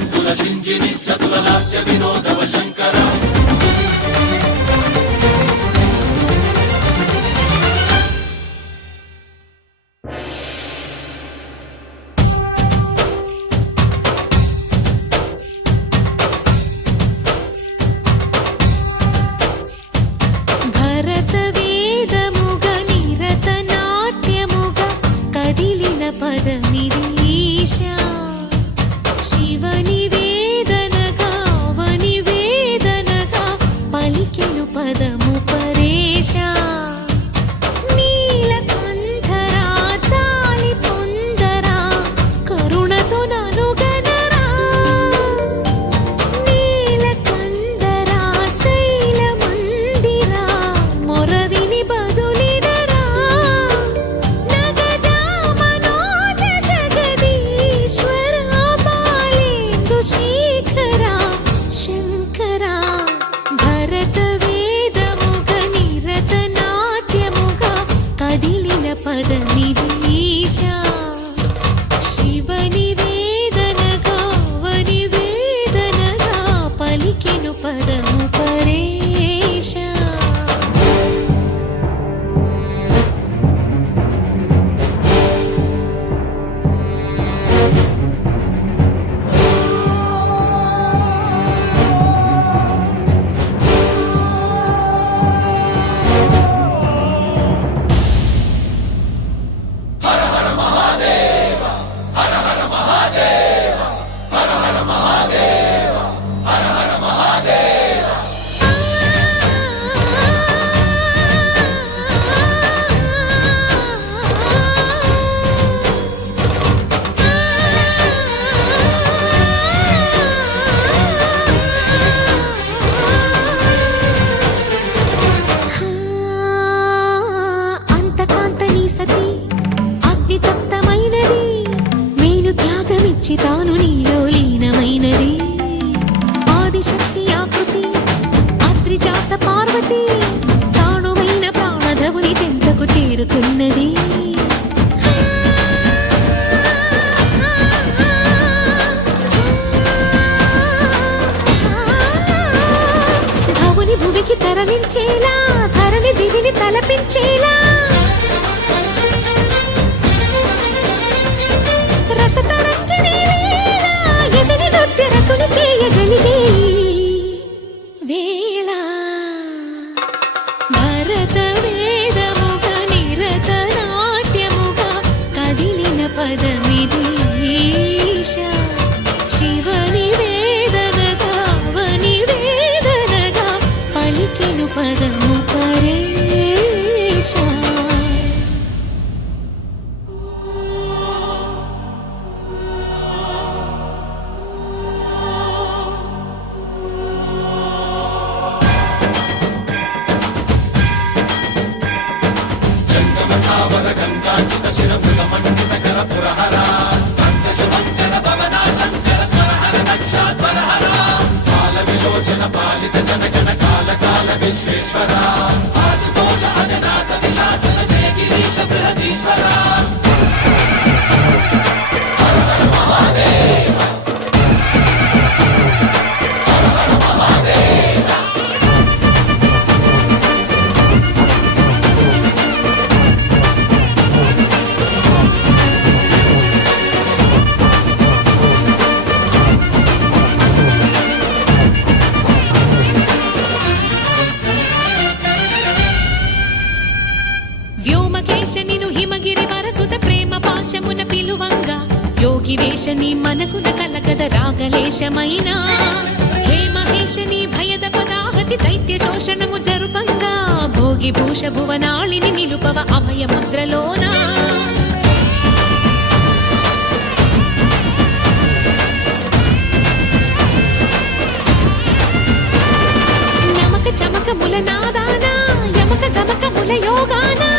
మంజుల శింజిని చతుల లాస్య వినోదవ శంకర తాను నీలో లీనమైనది ఆదిశక్తి ఆకృతి అద్రిజాత పార్వతి తానువైన ప్రాణధవుని చెంతకు చేరుతున్నది భవుని భువికి తరలించేలా ధరణి దివిని తలపించేలా చేయగలిగే వేళ భరత వేదముగ నిరత నాట్యముగ కదిలిన పదమిది ఈశా శివని వేదనగా వని వేదనగా పలికెను పదము పరేశా శిరముల మండిత కర పురహర శుభంకర భవనా శంకర స్వరహర నక్షాధ్వరహర కాల విలోచన పాలిత జనగణ కాల కాల విశ్వేశ్వర ఆశుతోష అజనాశ విశాసన జయ గిరీశ బృహదీశ్వర హర హర మహాదేవ హర హర మహాదేవ నిను హిమగిరి వరసుత ప్రేమ పాశమున పిలువంగా యోగి వేషని మనసున కలకద రాగలేశమైనా హే మహేశని భయద పదాహతి దైత్య శోషణము జరుపంగా భోగి భూష భువనాళిని నిలుపవ అభయ ముద్రలోనా నమక చమక ముల నాదానా యమక గమక ముల యోగానా